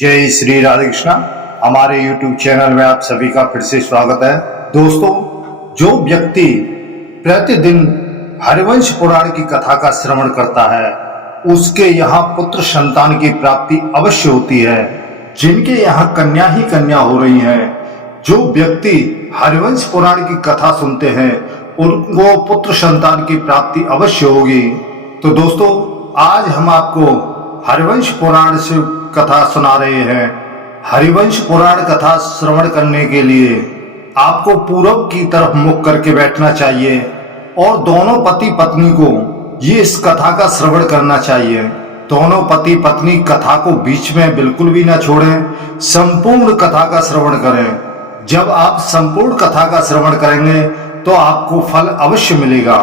जय श्री राधे कृष्णा। हमारे YouTube channel में आप सभी का फिर से स्वागत है। दोस्तों, जो व्यक्ति प्रतिदिन हरिवंश पुराण की कथा का श्रवण करता है उसके यहाँ पुत्र संतान की प्राप्ति अवश्य होती है। जिनके यहाँ कन्या ही कन्या हो रही है, जो व्यक्ति हरिवंश पुराण की कथा सुनते हैं उनको पुत्र संतान की प्राप्ति अवश्य होगी। तो दोस्तों, आज हम आपको हरिवंश पुराण से कथा सुना रहे हैं। हरिवंश पुराण कथा श्रवण करने के लिए आपको पूरब की तरफ मुख करके बैठना चाहिए और दोनों पति पत्नी को ये इस कथा का श्रवण करना चाहिए। दोनों पति पत्नी कथा को बीच में बिल्कुल भी ना छोड़ें, संपूर्ण कथा का श्रवण करें। जब आप संपूर्ण कथा का श्रवण करेंगे तो आपको फल अवश्य मिलेगा।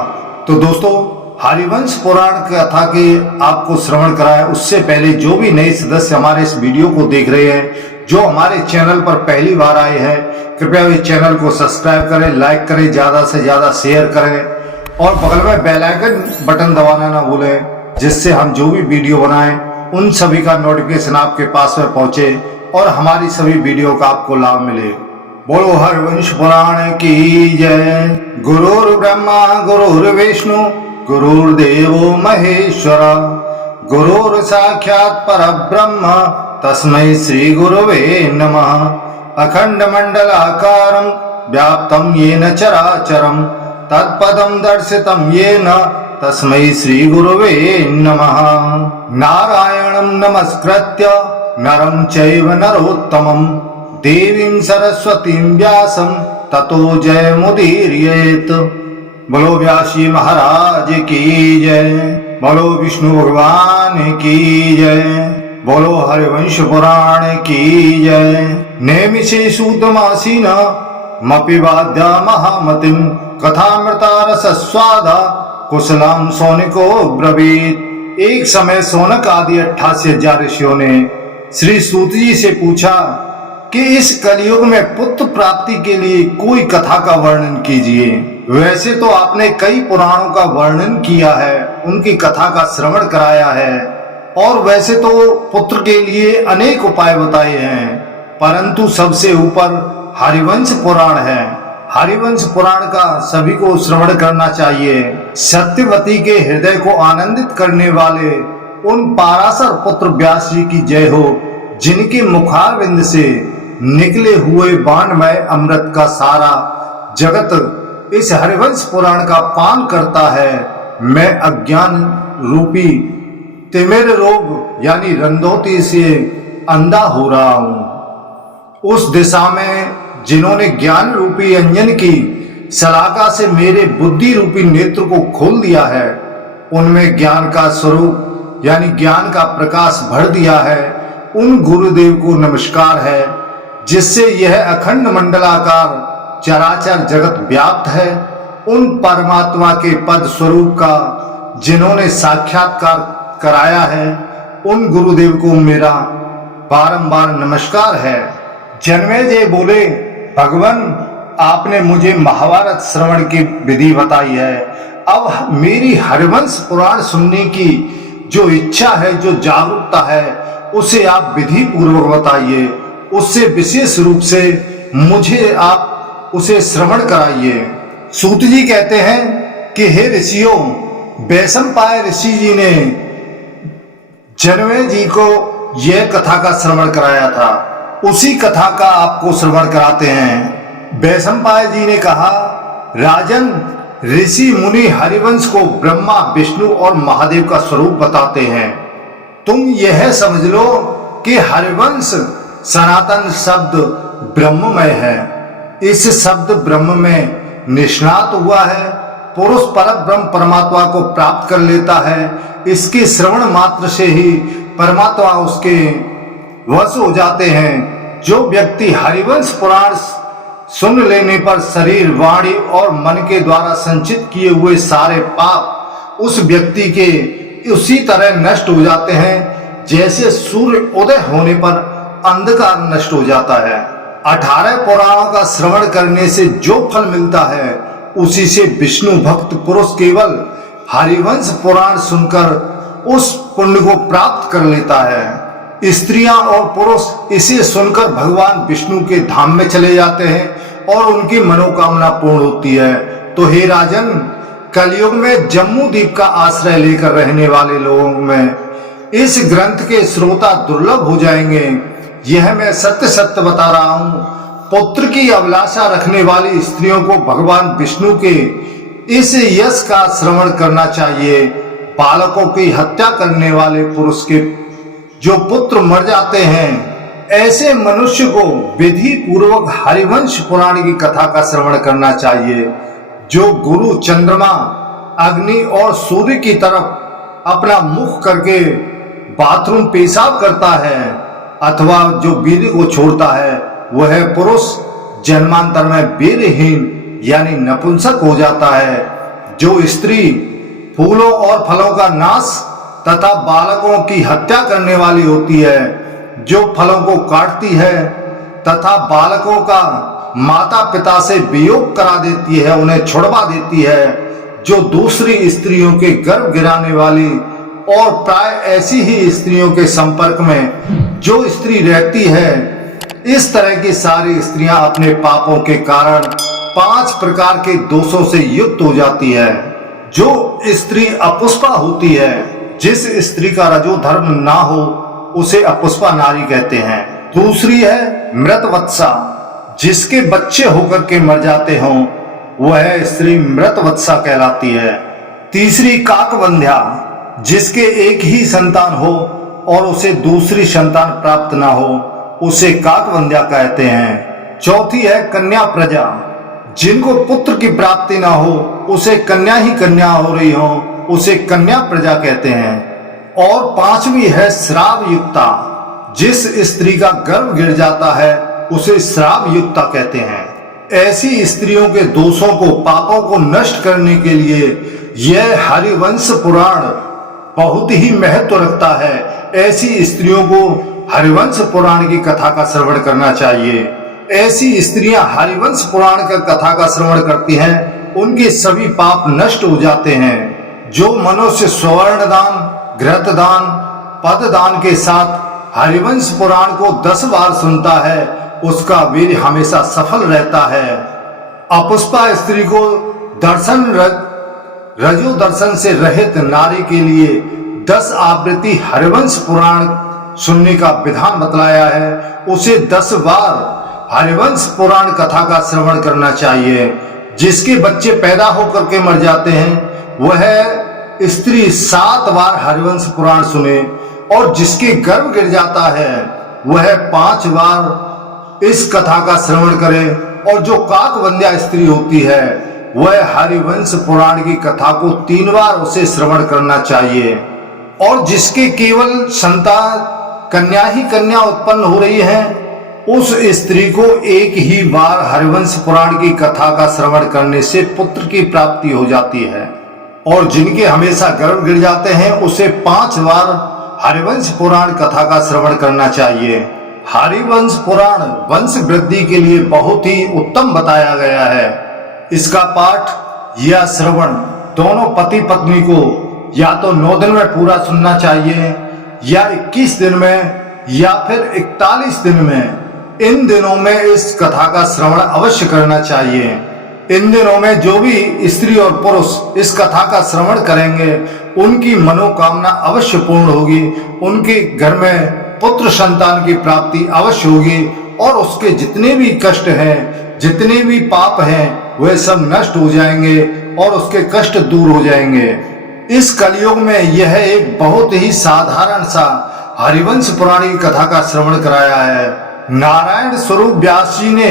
तो दोस्तों, हरिवंश पुराण कथा के आपको श्रवण कराए उससे पहले जो भी नए सदस्य हमारे इस वीडियो को देख रहे हैं, जो हमारे चैनल पर पहली बार आए हैं, कृपया इस चैनल को सब्सक्राइब करें, लाइक करें, ज्यादा से ज्यादा शेयर करें और बगल में बेल आइकन बटन दबाना ना भूलें, जिससे हम जो भी वीडियो बनाएं उन सभी का नोटिफिकेशन आपके पास में पहुंचे और हमारी सभी वीडियो का आपको लाभ मिले। बोलो हरिवंश पुराण की जय। गुरुर्ब्रह्मा गुरुर्विष्णु गुरुर्देवो महेश्वर, गुरुर् साक्षात् परब्रह्म तस्मै श्री गुरुवे नमः। अखंड मंडलाकारं व्याप्तं येन चराचरं तत्पदं दर्शितं येन तस्मै श्री गुरुवे नमः। नारायणं नमस्कृत्य नरं चैव नरोत्तमं देवीं सरस्वतीं व्यासं ततो जयमुदीरयेत्। बोलो व्यास जी महाराज की जय। बोलो विष्णु भगवान की जय। बोलो हरिवंश पुराण की जय। नेमिषे सूतमासीन मपि वाद्या महामतिं कथामृता रसस्वादा कुशलम सौनिको ब्रवीत। एक समय सौनक आदि 88,000 ऋषियों ने श्री सूत जी से पूछा कि इस कलयुग में पुत्र प्राप्ति के लिए कोई कथा का वर्णन कीजिए। वैसे तो आपने कई पुराणों का वर्णन किया है, उनकी कथा का श्रवण कराया है और वैसे तो पुत्र के लिए अनेक उपाय बताए हैं, परंतु सबसे ऊपर हरिवंश पुराण है। हरिवंश पुराण का सभी को श्रवण करना चाहिए। सत्यवती के हृदय को आनंदित करने वाले उन पाराशर पुत्र व्यास जी की जय हो, जिनके मुखारविंद से निकले हुए बाणमय अमृत का सारा जगत इस हरिवंश पुराण का पान करता है। मैं अज्ञान रूपी तिमिर रोग यानी रंधोती से अंधा हो रहा हूं। उस दिशा में जिन्होंने ज्ञान रूपी अंजन की सलाका से मेरे बुद्धि रूपी नेत्र को खोल दिया है, उनमें ज्ञान का स्वरूप यानी ज्ञान का प्रकाश भर दिया है। उन गुरुदेव को नमस्कार है, जिससे यह अखंड मंडलाकार चराचर जगत व्याप्त है। उन परमात्मा के पद स्वरूप का जिन्होंने साक्षात्कार कराया है, उन गुरुदेव को मेरा बारंबार नमस्कार है। जन्मेजय बोले, भगवान आपने मुझे महाभारत श्रवण की विधि बताई है, अब मेरी हरिवंश पुराण सुनने की जो इच्छा है, जो जागरूकता है, उसे आप विधि पूर्वक बताइए। उससे विशेष रूप से मुझे आप उसे श्रवण कराइए। सूत जी कहते हैं कि हे ऋषियों, वैशंपायन ऋषि जी ने जनमेजय जी को यह कथा का श्रवण कराया था, उसी कथा का आपको श्रवण कराते हैं। वैशंपायन जी ने कहा, राजन, ऋषि मुनि हरिवंश को ब्रह्मा विष्णु और महादेव का स्वरूप बताते हैं। तुम यह समझ लो कि हरिवंश सनातन शब्द ब्रह्ममय है। इस शब्द ब्रह्म में निष्णात हुआ है, पुरुष पर ब्रह्म परमात्मा को प्राप्त कर लेता है। इसके श्रवण मात्र से ही परमात्मा उसके वश हो जाते हैं। जो व्यक्ति हरिवंश पुराण सुन लेने पर शरीर, वाणी और मन के द्वारा संचित किए हुए सारे पाप उस व्यक्ति के उसी तरह नष्ट हो जाते हैं जैसे सूर्य उदय होने पर अंधकार नष्ट हो जाता है। 18 पुराणों का श्रवण करने से जो फल मिलता है, उसी से विष्णु भक्त पुरुष केवल हरिवंश पुराण सुनकर उस पुण्य को प्राप्त कर लेता है। स्त्रियां और पुरुष इसे सुनकर भगवान विष्णु के धाम में चले जाते हैं और उनकी मनोकामना पूर्ण होती है। तो हे राजन, कलयुग में जम्मू द्वीप का आश्रय लेकर रहने वाले लोगों में इस ग्रंथ के श्रोता दुर्लभ हो जाएंगे। यह मैं सत्य सत्य बता रहा हूँ। पुत्र की अभिलाषा रखने वाली स्त्रियों को भगवान विष्णु के इस यश का श्रवण करना चाहिए। बालकों की हत्या करने वाले पुरुष के जो पुत्र मर जाते हैं, ऐसे मनुष्य को विधि पूर्वक हरिवंश पुराण की कथा का श्रवण करना चाहिए। जो गुरु चंद्रमा, अग्नि और सूर्य की तरफ अपना मुख करके बाथरूम पेशाब करता है अथवा जो वीर्य को छोड़ता है, वह पुरुष जन्मांतर में वीर्यहीन यानी नपुंसक हो जाता है। जो स्त्री फूलों और फलों का नाश तथा बालकों की हत्या करने वाली होती है, जो फलों को काटती है तथा बालकों का माता पिता से वियोग करा देती है, उन्हें छुड़वा देती है, जो दूसरी स्त्रियों के गर्भ गिराने वाली और प्राय ऐसी ही स्त्रियों के संपर्क में जो स्त्री रहती है, इस तरह की सारी स्त्रियां अपने पापों के कारण 5 प्रकार के दोषों से युक्त हो जाती है। जो स्त्री अपुष्पा होती है, जिस स्त्री का रजो धर्म ना हो, उसे अपुष्पा नारी कहते हैं। दूसरी है मृतवत्सा, जिसके बच्चे होकर के मर जाते हों, वह स्त्री मृतवत्सा कहलाती है। तीसरी काकवंध्या, जिसके एक ही संतान हो और उसे दूसरी संतान प्राप्त ना हो, उसे काकवंध्या कहते हैं। चौथी है कन्या प्रजा, जिनको पुत्र की प्राप्ति ना हो, उसे कन्या ही कन्या हो रही हो, उसे कन्या प्रजा कहते हैं। और पांचवी है श्राप युक्ता, जिस स्त्री का गर्भ गिर जाता है उसे श्राप युक्ता कहते हैं। ऐसी स्त्रियों के दोषों को, पापों को नष्ट करने के लिए यह हरिवंश पुराण बहुत ही महत्व रखता है। ऐसी स्त्रियों को हरिवंश पुराण की कथा का श्रवण करना चाहिए। ऐसी स्त्रियां हरिवंश पुराण का कथा का श्रवण करती हैं, उनके सभी पाप नष्ट हो जाते हैं। जो मनुष्य स्वर्ण दान, घृत दान, पद दान के साथ हरिवंश पुराण को 10 बार सुनता है, उसका वीर हमेशा सफल रहता है। अपुष्पा स्त्री को रजो दर्शन से रहित नारी के लिए 10 आवृत्ति हरिवंश पुराण सुनने का विधान बतलाया है। उसे 10 बार हरिवंश पुराण कथा का श्रवण करना चाहिए। जिसके बच्चे पैदा होकर के मर जाते हैं, वह स्त्री 7 बार हरिवंश पुराण सुने, और जिसके गर्भ गिर जाता है वह 5 बार इस कथा का श्रवण करे। और जो काकवंध्या स्त्री होती है, वह हरिवंश पुराण की कथा को 3 बार उसे श्रवण करना चाहिए। और जिसके केवल संतान कन्या ही कन्या उत्पन्न हो रही है, उस स्त्री को एक ही बार हरिवंश पुराण की कथा का श्रवण करने से पुत्र की प्राप्ति हो जाती है। और जिनके हमेशा गर्भ गिर जाते हैं, उसे 5 बार हरिवंश पुराण कथा का श्रवण करना चाहिए। हरिवंश पुराण वंश वृद्धि के लिए बहुत ही उत्तम बताया गया है। इसका पाठ या श्रवण दोनों पति पत्नी को या तो 9 दिन में पूरा सुनना चाहिए, या 21 दिन में, या फिर 41 दिन में। इन दिनों में इस कथा का श्रवण अवश्य करना चाहिए। इन दिनों में जो भी स्त्री और पुरुष इस कथा का श्रवण करेंगे, उनकी मनोकामना अवश्य पूर्ण होगी। उनके घर में पुत्र संतान की प्राप्ति अवश्य होगी, और उसके जितने भी कष्ट हैं, जितने भी पाप हैं, वे सब नष्ट हो जाएंगे और उसके कष्ट दूर हो जाएंगे। इस कलयुग में यह एक बहुत ही साधारण सा हरिवंश पुराण की कथा का श्रवण कराया है। नारायण स्वरूप व्यास जी ने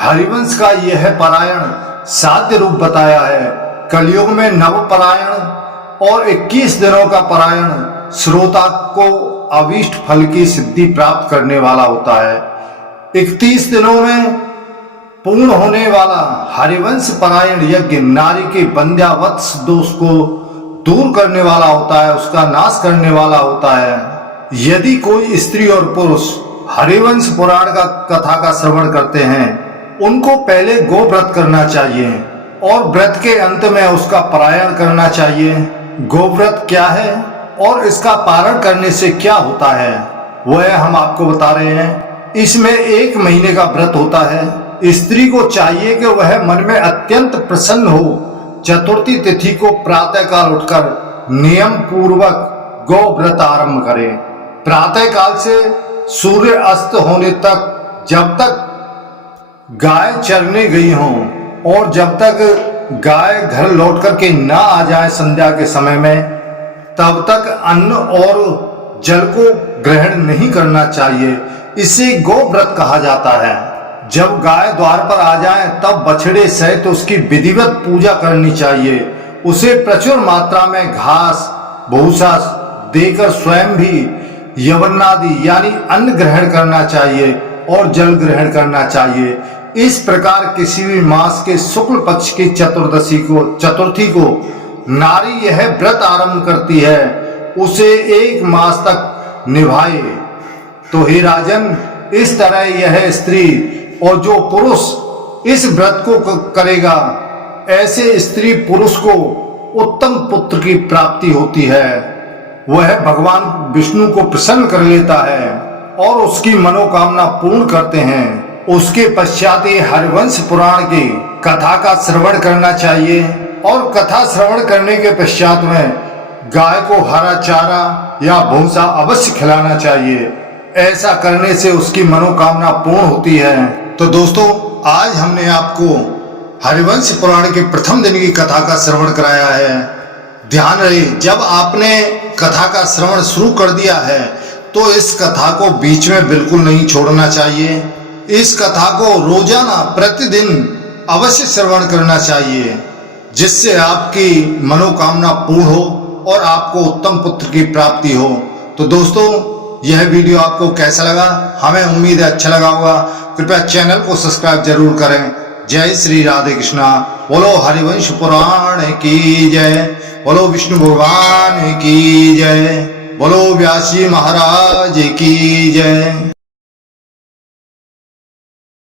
हरिवंश का यह पारायण साध्य रूप बताया है। कलयुग में नवपरायण और 21 दिनों का पारायण श्रोता को अभीष्ट फल की सिद्धि प्राप्त करने वाला होता है। 31 दिनों में पूर्ण होने वाला हरिवंश पारायण यज्ञ नारी के बंध्यावत्स दोष को दूर करने वाला होता है, उसका नाश करने वाला होता है। यदि कोई स्त्री और पुरुष हरिवंश पुराण का कथा का श्रवण करते हैं, उनको पहले गो व्रत करना चाहिए और व्रत के अंत में उसका पारायण करना चाहिए। गो व्रत क्या है और इसका पारण करने से क्या होता है, वह हम आपको बता रहे हैं। इसमें 1 महीने का व्रत होता है। स्त्री को चाहिए कि वह मन में अत्यंत प्रसन्न हो। चतुर्थी तिथि को प्रातःकाल उठकर नियम पूर्वक गौ व्रत आरंभ करें। प्रातःकाल से सूर्य अस्त होने तक, जब तक गाय चरने गई हो और जब तक गाय घर लौट करके ना आ जाए संध्या के समय में, तब तक अन्न और जल को ग्रहण नहीं करना चाहिए। इसे गौ व्रत कहा जाता है। जब गाय द्वार पर आ जाए तब बछड़े सहित उसकी विधिवत पूजा करनी चाहिए। उसे प्रचुर मात्रा में घास भूसा देकर स्वयं भी यवनादि यानी अन्न ग्रहण करना चाहिए और जल ग्रहण करना चाहिए। इस प्रकार किसी भी मास के शुक्ल पक्ष की चतुर्थी को नारी यह व्रत आरंभ करती है, उसे 1 मास तक निभाए। तो हे राजन, इस तरह यह स्त्री और जो पुरुष इस व्रत को करेगा, ऐसे स्त्री पुरुष को उत्तम पुत्र की प्राप्ति होती है। वह भगवान विष्णु को प्रसन्न कर लेता है और उसकी मनोकामना पूर्ण करते हैं। उसके पश्चात ये हरिवंश पुराण की कथा का श्रवण करना चाहिए और कथा श्रवण करने के पश्चात में गाय को हरा चारा या भूसा अवश्य खिलाना चाहिए। ऐसा करने से उसकी मनोकामना पूर्ण होती है। तो दोस्तों, आज हमने आपको हरिवंश पुराण के प्रथम दिन की कथा का श्रवण कराया है। ध्यान रहे, जब आपने कथा का श्रवण शुरू कर दिया है तो इस कथा को बीच में बिल्कुल नहीं छोड़ना चाहिए। इस कथा को रोजाना प्रतिदिन अवश्य श्रवण करना चाहिए, जिससे आपकी मनोकामना पूर्ण हो और आपको उत्तम पुत्र की प्राप्ति हो। तो दोस्तों, यह वीडियो आपको कैसा लगा? हमें उम्मीद है अच्छा लगा होगा। कृपया चैनल को सब्सक्राइब जरूर करें। जय श्री राधे कृष्णा। बोलो हरिवंश पुराण की जय। बोलो विष्णु भगवान की जय। बोलो व्यास जी महाराज की जय।